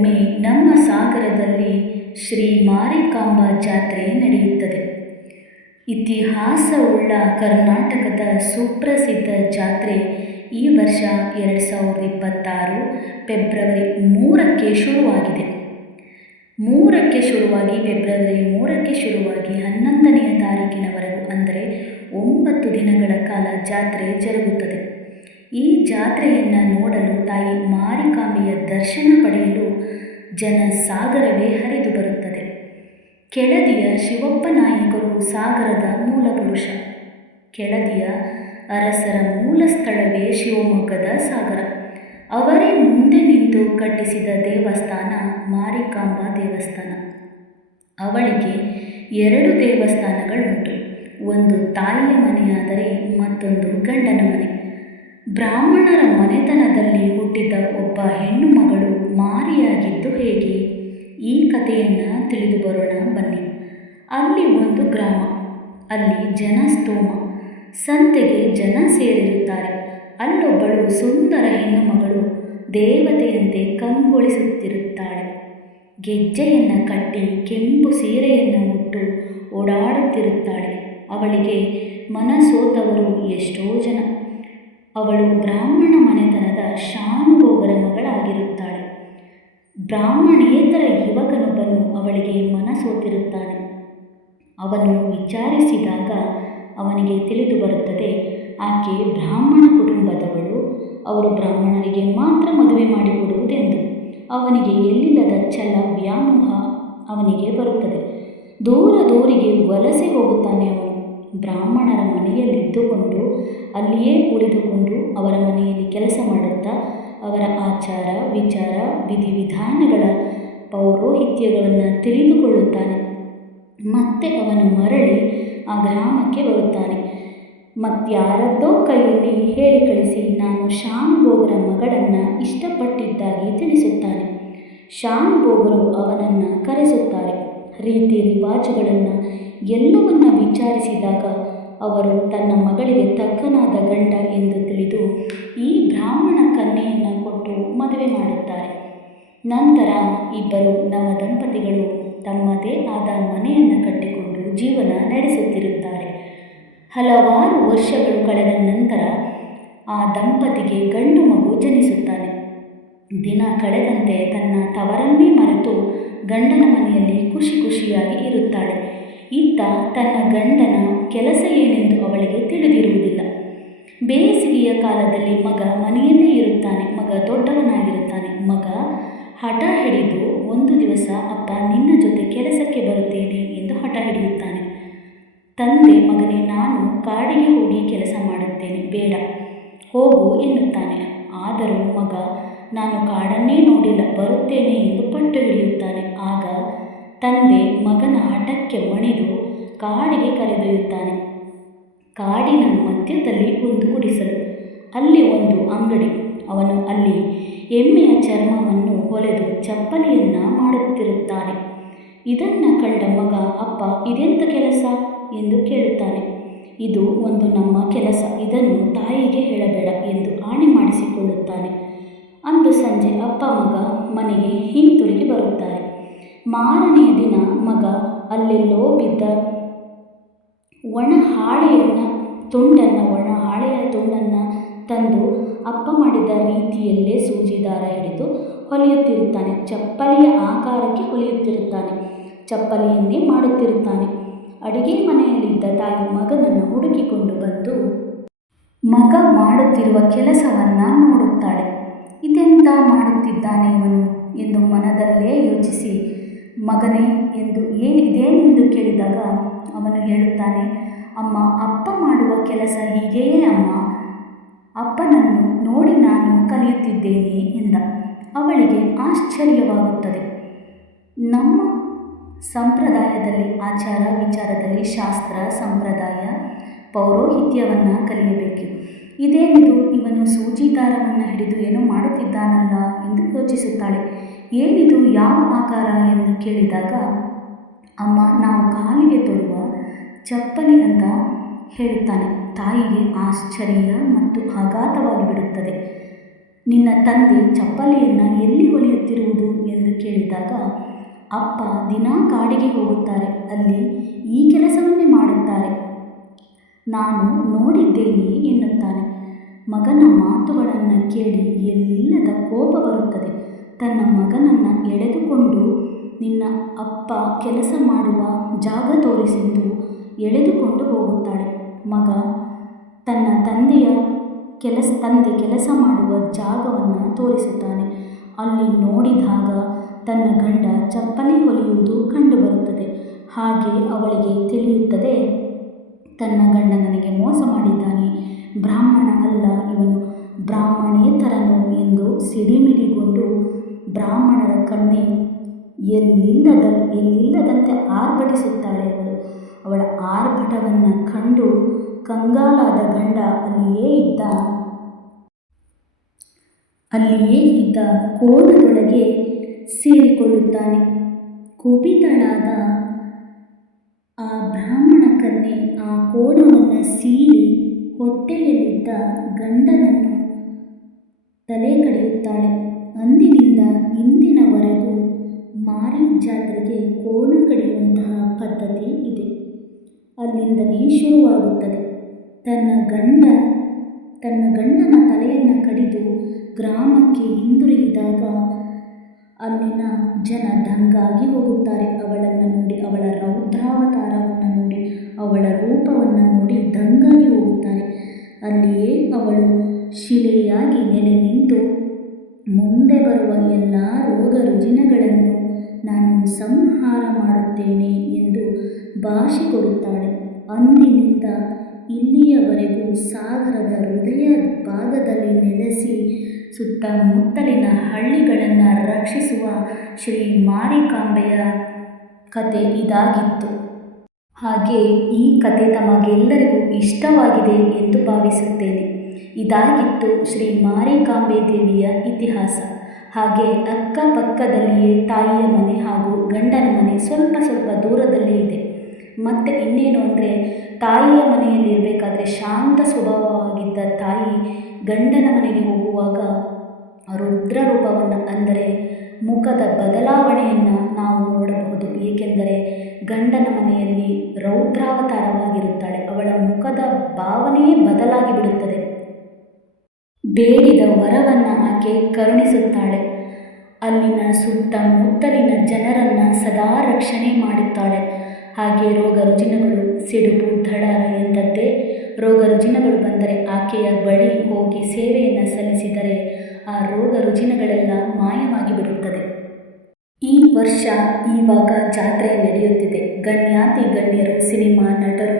ಒಮ್ಮೆ ನಮ್ಮ ಸಾಗರದಲ್ಲಿ ಶ್ರೀ ಮಾರಿಕಾಂಬಾ ಜಾತ್ರೆ ನಡೆಯುತ್ತದೆ. ಇತಿಹಾಸವುಳ್ಳ ಕರ್ನಾಟಕದ ಸುಪ್ರಸಿದ್ಧ ಜಾತ್ರೆ ಈ ವರ್ಷ ಎರಡು ಸಾವಿರದ ಇಪ್ಪತ್ತಾರು ಫೆಬ್ರವರಿ ಮೂರಕ್ಕೆ ಶುರುವಾಗಿದೆ. ಮೂರಕ್ಕೆ ಶುರುವಾಗಿ ಫೆಬ್ರವರಿ ಮೂರಕ್ಕೆ ಶುರುವಾಗಿ ಹನ್ನೊಂದನೆಯ ತಾರೀಕಿನವರೆಗೂ ಅಂದರೆ ಒಂಬತ್ತು ದಿನಗಳ ಕಾಲ ಜಾತ್ರೆ ಜರುಗುತ್ತದೆ. ಈ ಜಾತ್ರೆಯನ್ನು ನೋಡಲು ತಾಯಿ ಮಾರಿಕಾಂಬೆಯ ದರ್ಶನ ಪಡೆಯಲು ಜನ ಸಾಗರವೇ ಹರಿದು ಬರುತ್ತದೆ. ಕೆಳದಿಯ ಶಿವಪ್ಪ ನಾಯಕರು ಸಾಗರದ ಮೂಲಪುರುಷ. ಕೆಳದಿಯ ಅರಸರ ಮೂಲ ಸ್ಥಳವೇ ಶಿವಮೊಗ್ಗದ ಸಾಗರ. ಅವರೇ ಮುಂದೆ ನಿಂತು ಕಟ್ಟಿಸಿದ ದೇವಸ್ಥಾನ ಮಾರಿಕಾಂಬಾ ದೇವಸ್ಥಾನ. ಅವಳಿಗೆ ಎರಡು ದೇವಸ್ಥಾನಗಳುಂಟು. ಒಂದು ತಾಯಿಯ ಮನೆಯಾದರೆ ಮತ್ತೊಂದು ಗಂಡನ ಮನೆ. ಬ್ರಾಹ್ಮಣರ ಮನೆತನದಲ್ಲಿ ಹುಟ್ಟಿದ ಒಬ್ಬ ಹೆಣ್ಣು ಮಗಳು ಮಾರಿಯಾಗಿದ್ದು ಹೇಗೆ? ಈ ಕಥೆಯನ್ನು ತಿಳಿದು ಬರೋಣ, ಬನ್ನಿ. ಅಲ್ಲಿ ಒಂದು ಗ್ರಾಮ, ಅಲ್ಲಿ ಜನ ಸ್ತೋಮ ಸಂತೆಗೆ ಜನ ಸೇರಿರುತ್ತಾರೆ. ಅಲ್ಲೊಬ್ಬಳು ಸುಂದರ ಹೆಣ್ಣು ಮಗಳು ದೇವತೆಯಂತೆ ಕಂಗೊಳಿಸುತ್ತಿರುತ್ತಾಳೆ. ಗೆಜ್ಜೆಯನ್ನು ಕಟ್ಟಿ ಕೆಂಪು ಸೀರೆಯನ್ನು ಉಟ್ಟು ಓಡಾಡುತ್ತಿರುತ್ತಾಳೆ. ಅವಳಿಗೆ ಮನಸೋತವರು ಎಷ್ಟೋ ಜನ. ಅವಳು ಬ್ರಾಹ್ಮಣ ಮನೆತನದ ಶಾನುಭೋಗರ ಮಗಳಾಗಿರುತ್ತಾಳೆ. ಬ್ರಾಹ್ಮಣೇತರ ಯುವಕನೊಬ್ಬನು ಅವಳಿಗೆ ಮನಸೋತಿರುತ್ತಾನೆ. ಅವನು ವಿಚಾರಿಸಿದಾಗ ಅವನಿಗೆ ತಿಳಿದು ಬರುತ್ತದೆ, ಆಕೆ ಬ್ರಾಹ್ಮಣ ಕುಟುಂಬದವಳು. ಅವರು ಬ್ರಾಹ್ಮಣರಿಗೆ ಮಾತ್ರ ಮದುವೆ ಮಾಡಿಕೊಡುವುದೆಂದು. ಅವನಿಗೆ ಎಲ್ಲಿಲ್ಲದ ಛಲ ವ್ಯಾಮೋಹ ಅವನಿಗೆ ಬರುತ್ತದೆ. ದೂರ ದೂರಿಗೆ ವಲಸೆ ಹೋಗುತ್ತಾನೆ ಅವನು. ಮನೆಯಲ್ಲಿದ್ದುಕೊಂಡು, ಅಲ್ಲಿಯೇ ಉಳಿದುಕೊಂಡು ಅವರ ಮನೆಯಲ್ಲಿ ಕೆಲಸ ಮಾಡುತ್ತಾ, ಅವರ ಆಚಾರ, ವಿಚಾರ, ವಿಧಿವಿಧಾನಗಳ ಪೌರೋಹಿತ್ಯಗಳನ್ನು ತಿಳಿದುಕೊಳ್ಳುತ್ತಾನೆ. ಮತ್ತೆ ಅವನು ಮರಳಿ ಆ ಗ್ರಾಮಕ್ಕೆ ಬರುತ್ತಾನೆ. ಮತ್ತಾರದ್ದೋ ಕೈಯಲ್ಲಿ ಹೇಳಿ ಕಳಿಸಿ, ನಾನು ಶಾನುಭೋಗರ ಮಗಳನ್ನು ಇಷ್ಟಪಟ್ಟಿದ್ದಾಗಿ ತಿಳಿಸುತ್ತಾನೆ. ಶಾನುಭೋಗರು ಅವನನ್ನು ಕರೆಸುತ್ತಾರೆ. ರೀತಿ ರಿವಾಜುಗಳನ್ನು ಎಲ್ಲವನ್ನ ವಿಚಾರಿಸಿದಾಗ ಅವರು ತನ್ನ ಮಗಳಿಗೆ ತಕ್ಕನಾದ ಗಂಡ ಎಂದು ತಿಳಿದು ಈ ಬ್ರಾಹ್ಮಣ ಕನ್ಯೆಯನ್ನು ಕೊಟ್ಟು ಮದುವೆ ಮಾಡುತ್ತಾರೆ. ನಂತರ ಇಬ್ಬರು ನವ ದಂಪತಿಗಳು ತಮ್ಮದೇ ಆದ ಮನೆಯನ್ನು ಕಟ್ಟಿಕೊಂಡು ಜೀವನ ನಡೆಸುತ್ತಿರುತ್ತಾರೆ. ಹಲವಾರು ವರ್ಷಗಳು ಕಳೆದ ನಂತರ ಆ ದಂಪತಿಗೆ ಗಂಡು ಮಗು ಜನಿಸುತ್ತಾನೆ. ದಿನ ಕಳೆದಂತೆ ತನ್ನ ತವರನ್ನೇ ಮರೆತು ಗಂಡನ ಮನೆಯಲ್ಲಿ ಖುಷಿ ಖುಷಿಯಾಗಿ ಇರುತ್ತಾಳೆ. ಇತ್ತ ತನ್ನ ಗಂಡನ ಕೆಲಸ ಏನೆಂದು ಅವಳಿಗೆ ತಿಳಿದಿರುವುದಿಲ್ಲ. ಬೇಸಿಗೆಯ ಕಾಲದಲ್ಲಿ ಮಗ ಮನೆಯಲ್ಲೇ ಇರುತ್ತಾನೆ, ಮಗ ದೊಡ್ಡವನಾಗಿರುತ್ತಾನೆ. ಮಗ ಹಠ ಹಿಡಿದು ಒಂದು ದಿವಸ, ಅಪ್ಪ, ನಿನ್ನ ಜೊತೆ ಕೆಲಸಕ್ಕೆ ಬರುತ್ತೇನೆ ಎಂದು ಹಠ ಹಿಡಿಯುತ್ತಾನೆ. ತಂದೆ ಮಗನೇ, ನಾನು ಕಾಡಿಗೆ ಹೋಗಿ ಕೆಲಸ ಮಾಡುತ್ತೇನೆ, ಬೇಡ, ಹೋಗು ಎನ್ನುತ್ತಾನೆ. ಆದರೂ ಮಗ, ನಾನು ಕಾಡನ್ನೇ ನೋಡಿಲ್ಲ, ಬರುತ್ತೇನೆ ಎಂದು ಪಟ್ಟು ಹಿಡಿಯುತ್ತಾನೆ. ಆಗ ತಂದೆ ಮಗನ ಹಠಕ್ಕೆ ಮಣಿದು ಕಾಡಿಗೆ ಕರೆದೊಯ್ಯುತ್ತಾನೆ. ಕಾಡಿನ ಮಧ್ಯದಲ್ಲಿ ಒಂದು ಗುಡಿಸಲು ಅಲ್ಲಿ ಒಂದು ಅಂಗಡಿ. ಅವನು ಅಲ್ಲಿ ಎಮ್ಮೆಯ ಚರ್ಮವನ್ನು ಹೊಲೆದು ಚಪ್ಪಲಿಯನ್ನು ಮಾಡುತ್ತಿರುತ್ತಾನೆ. ಇದನ್ನು ಕಂಡ ಮಗ, ಅಪ್ಪ ಇದೆಂಥ ಕೆಲಸ? ಎಂದು ಕೇಳುತ್ತಾನೆ. ಇದು ಒಂದು ನಮ್ಮ ಕೆಲಸ. ಇದನ್ನು ತಾಯಿಗೆ ಹೇಳಬೇಡ ಎಂದು ಆಣೆ ಮಾಡಿಸಿಕೊಳ್ಳುತ್ತಾನೆ. ಅಂದು ಸಂಜೆ ಅಪ್ಪ ಮಗ ಮನೆಗೆ ಹಿಂತಿರುಗಿ ಬರುತ್ತಾರೆ. ಮಾರನೆಯ ದಿನ ಮಗ ಅಲ್ಲೆಲ್ಲೋ ಬಿದ್ದ ಒಣ ಹಾಳೆಯನ್ನು, ತುಂಡನ್ನು, ಒಣ ಹಾಳೆಯ ತುಂಡನ್ನು ತಂದು ಅಪ್ಪ ಮಾಡಿದ ರೀತಿಯಲ್ಲೇ ಸೂಜಿದಾರ ಹಿಡಿದು ಹೊಲಿಯುತ್ತಿರುತ್ತಾನೆ. ಚಪ್ಪಲಿಯ ಆಕಾರಕ್ಕೆ ಹೊಲಿಯುತ್ತಿರುತ್ತಾನೆ. ಚಪ್ಪಲಿಯನ್ನೇ ಮಾಡುತ್ತಿರುತ್ತಾನೆ. ಅಡುಗೆ ಮನೆಯಲ್ಲಿದ್ದ ತಾಯಿ ಮಗನನ್ನು ಹುಡುಕಿಕೊಂಡು ಬಂದು ಮಗ ಮಾಡುತ್ತಿರುವ ಕೆಲಸವನ್ನು ನೋಡುತ್ತಾಳೆ. ಇದೆಂತ ಮಾಡುತ್ತಿದ್ದಾನೆ ಇವನು ಎಂದು ಮನದಲ್ಲೇ ಯೋಚಿಸಿ ಮಗನೇ ಎಂದು ಏನು ಇದೇನೆಂದು ಕೇಳಿದಾಗ ಅವನು ಹೇಳುತ್ತಾನೆ, ಅಮ್ಮ, ಅಪ್ಪ ಮಾಡುವ ಕೆಲಸ ಹೀಗೆಯೇ ಅಮ್ಮ. ಅಪ್ಪನನ್ನು ನೋಡಿ ನಾನು ಕಲಿಯುತ್ತಿದ್ದೇನೆ ಎಂದ. ಅವಳಿಗೆ ಆಶ್ಚರ್ಯವಾಗುತ್ತದೆ. ನಮ್ಮ ಸಂಪ್ರದಾಯದಲ್ಲಿ, ಆಚಾರ ವಿಚಾರದಲ್ಲಿ ಶಾಸ್ತ್ರ, ಸಂಪ್ರದಾಯ, ಪೌರೋಹಿತ್ಯವನ್ನು ಕಲಿಯಬೇಕು. ಇದೇನಿದು? ಇವನು ಸೂಜಿ ದಾರವನ್ನು ಹಿಡಿದು ಏನು ಮಾಡುತ್ತಿದ್ದಾನಲ್ಲ ಎಂದು ಯೋಚಿಸುತ್ತಾಳೆ. ಏನಿದು ಯಾವ ಆಕಾರ ಎಂದು ಕೇಳಿದಾಗ, ಅಮ್ಮ, ನಾವು ಕಾಲಿಗೆ ತೊಡುವ ಚಪ್ಪಲಿ ಅಂತ ಹೇಳುತ್ತಾನೆ. ತಾಯಿಗೆ ಆಶ್ಚರ್ಯ ಮತ್ತು ಆಘಾತವಾಗಿ ಬಿಡುತ್ತದೆ. ನಿನ್ನ ತಂದೆ ಚಪ್ಪಲಿಯನ್ನು ಎಲ್ಲಿ ಹೊಲಿಯುತ್ತಿರುವುದು? ಎಂದು ಕೇಳಿದಾಗ, ಅಪ್ಪ ದಿನಾ ಕಾಡಿಗೆ ಹೋಗುತ್ತಾರೆ. ಅಲ್ಲಿ ಈ ಕೆಲಸವನ್ನೇ ಮಾಡುತ್ತಾರೆ. ನಾನು ನೋಡಿದ್ದೇನೆ ಎನ್ನುತ್ತಾನೆ. ಮಗನ ಮಾತುಗಳನ್ನು ಕೇಳಿ ಎಲ್ಲಿಲ್ಲದ ಕೋಪ ಬರುತ್ತದೆ. ತನ್ನ ಮಗನನ್ನು ಎಳೆದುಕೊಂಡು ನಿನ್ನ ಅಪ್ಪ ಕೆಲಸ ಮಾಡುವ ಜಾಗ ತೋರಿಸಿದ್ದು ಎಳೆದುಕೊಂಡು ಹೋಗುತ್ತಾಳೆ. ಮಗ ತನ್ನ ತಂದೆಯ ಕೆಲಸ, ತಂದೆ ಕೆಲಸ ಮಾಡುವ ಜಾಗವನ್ನು ತೋರಿಸುತ್ತಾನೆ. ಅಲ್ಲಿ ನೋಡಿದಾಗ ತನ್ನ ಗಂಡ ಚಪ್ಪಲಿ ಹೊಲಿಯುವುದು ಕಂಡುಬರುತ್ತದೆ. ಹಾಗೆ ಅವಳಿಗೆ ತಿಳಿಯುತ್ತದೆ, ತನ್ನ ಗಂಡ ನನಗೆ ಮೋಸ ಬ್ರಾಹ್ಮಣರ ಕಣ್ಣೆ, ಎಲ್ಲಿಲ್ಲದ, ಎಲ್ಲಿಲ್ಲದಂತೆ ಆರ್ಭಟಿಸುತ್ತಾಳೆ ಅವಳು. ಅವಳ ಆರ್ಭಟವನ್ನು ಕಂಡು ಕಂಗಾಲಾದ ಗಂಡ ಅಲ್ಲಿಯೇ ಇದ್ದ. ಅಲ್ಲಿಯೇ ಇದ್ದ ಕೋಣದೊಳಗೆ ಸೇರಿಕೊಳ್ಳುತ್ತಾನೆ. ಕುಪಿತಳಾದ ಆ ಬ್ರಾಹ್ಮಣ ಕನ್ಯೆ ಆ ಕೋಣವನ್ನು ಸೀಳಿ ಹೊಟ್ಟೆಯಲ್ಲಿದ್ದ ಗಂಡನನ್ನು ತಲೆ ಕಡಿಯುತ್ತಾಳೆ. ಅಂದಿನಿಂದ ಇಂದಿನವರೆಗೂ ಮಾರಿ ಜಾತ್ರೆಗೆ ಕೋಣ ಕಡಿಯುವಂತಹ ಪದ್ಧತಿ ಇದೆ. ಅಲ್ಲಿಂದಲೇ ಶುರುವಾಗುತ್ತದೆ. ತನ್ನ ಗಂಡ, ತನ್ನ ಗಂಡನ ತಲೆಯನ್ನು ಕಡಿದು ಗ್ರಾಮಕ್ಕೆ ಹಿಂದಿರುಗಿದಾಗ ಅಲ್ಲಿನ ಜನ ದಂಗಾಗಿ ಹೋಗುತ್ತಾರೆ. ಅವಳನ್ನು ನೋಡಿ, ಅವಳ ರೌದ್ರಾವತಾರವನ್ನು ನೋಡಿ, ಅವಳ ರೂಪವನ್ನು ನೋಡಿ ದಂಗಾಗಿ ಹೋಗುತ್ತಾರೆ. ಅಲ್ಲಿಯೇ ಅವಳು ಶಿಲೆಯಾಗಿ ನೆಲೆ ನಿಂತು ಬರುವ ಎಲ್ಲ ರೋಗ ರುಜಿನಗಳನ್ನು ನಾನು ಸಂಹಾರ ಮಾಡುತ್ತೇನೆ ಎಂದು ಭಾಷೆ ಕೊಡುತ್ತಾಳೆ. ಅಂದಿನಿಂದ ಇಲ್ಲಿಯವರೆಗೂ ಸಾಗರದ ಹೃದಯ ಭಾಗದಲ್ಲಿ ನೆಲೆಸಿ ಸುತ್ತಮುತ್ತಲಿನ ಹಳ್ಳಿಗಳನ್ನು ರಕ್ಷಿಸುವ ಶ್ರೀ ಮಾರಿಕಾಂಬೆಯ ಕತೆ ಇದಾಗಿತ್ತು. ಹಾಗೆ ಈ ಕತೆ ತಮಗೆಲ್ಲರಿಗೂ ಇಷ್ಟವಾಗಿದೆ ಎಂದು ಭಾವಿಸುತ್ತೇನೆ. ಇದಾಗಿತ್ತು ಶ್ರೀ ಮಾರಿಕಾಂಬೆ ದೇವಿಯ ಇತಿಹಾಸ. ಹಾಗೆ ಅಕ್ಕಪಕ್ಕದಲ್ಲಿಯೇ ತಾಯಿಯ ಮನೆ ಹಾಗೂ ಗಂಡನ ಮನೆ ಸ್ವಲ್ಪ ಸ್ವಲ್ಪ ದೂರದಲ್ಲಿ ಇದೆ. ಮತ್ತು ಇನ್ನೇನು ಅಂದರೆ ತಾಯಿಯ ಮನೆಯಲ್ಲಿರಬೇಕಾದ್ರೆ ಶಾಂತ ಸ್ವಭಾವವಾಗಿದ್ದ ತಾಯಿ ಗಂಡನ ಮನೆಗೆ ಹೋಗುವಾಗ ರುದ್ರ ರೂಪವನ್ನು ಅಂದರೆ ಮುಖದ ಬದಲಾವಣೆಯನ್ನು ನಾವು ನೋಡಬಹುದು. ಏಕೆಂದರೆ ಗಂಡನ ಮನೆಯಲ್ಲಿ ರೌದ್ರಾವತಾರವಾಗಿರುತ್ತಾಳೆ. ಅವಳ ಮುಖದ ಭಾವನೆಯೇ ಬದಲಾಗಿ ಬಿಡುತ್ತದೆ. ಬೇಡಿದ ವರವನ್ನು ಆಕೆ ಕರುಣಿಸುತ್ತಾಳೆ. ಅಲ್ಲಿನ ಸುತ್ತಮುತ್ತಲಿನ ಜನರನ್ನು ಸದಾ ರಕ್ಷಣೆ ಮಾಡುತ್ತಾಳೆ ಹಾಗೆ ರೋಗ ರುಜಿನಗಳು ಸಿಡುಬು ದಡಾರ ಎಂದಂತೆ ರೋಗ ರುಜಿನಗಳು ಬಂದರೆ ಆಕೆಯ ಬಳಿ ಹೋಗಿ ಸೇವೆಯನ್ನು ಸಲ್ಲಿಸಿದರೆ ಆ ರೋಗ ರುಜಿನಗಳೆಲ್ಲ ಮಾಯವಾಗಿ ಬಿಡುತ್ತದೆ. ಈ ವರ್ಷ ಈವಾಗ ಜಾತ್ರೆ ನಡೆಯುತ್ತಿದೆ. ಗಣ್ಯಾತಿ ಗಣ್ಯರು, ಸಿನಿಮಾ ನಟರು,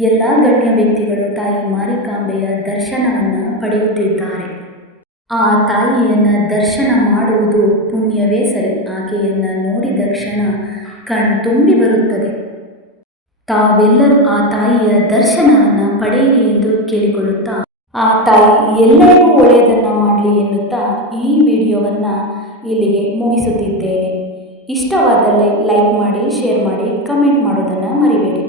ಎಲ್ಲ ಗಣ್ಯ ವ್ಯಕ್ತಿಗಳು, ತಾಯಿ ಮಾರಿಕಾಂಬೆಯ ದರ್ಶನವನ್ನು ಪಡೆಯುತ್ತಿದ್ದಾರೆ. ಆ ತಾಯಿಯನ್ನು ದರ್ಶನ ಮಾಡುವುದು ಪುಣ್ಯವೇ ಸರಿ, ಆಕೆಯನ್ನು ನೋಡಿದ ಕ್ಷಣ ಕಣ್ತುಂಬಿ ಬರುತ್ತದೆ. ತಾವೆಲ್ಲರೂ ಆ ತಾಯಿಯ ದರ್ಶನವನ್ನು ಪಡೆಯಿರಿ ಎಂದು ಕೇಳಿಕೊಳ್ಳುತ್ತಾ, ಆ ತಾಯಿ ಎಲ್ಲರಿಗೂ ಒಳ್ಳೆಯದನ್ನು ಮಾಡಲಿ ಎನ್ನುತ್ತಾ ಈ ವಿಡಿಯೋವನ್ನು ಇಲ್ಲಿಗೆ ಮುಗಿಸುತ್ತಿದ್ದೇನೆ. ಇಷ್ಟವಾದಲ್ಲಿ ಲೈಕ್ ಮಾಡಿ, ಶೇರ್ ಮಾಡಿ, ಕಮೆಂಟ್ ಮಾಡೋದನ್ನು ಮರಿಬೇಡಿ.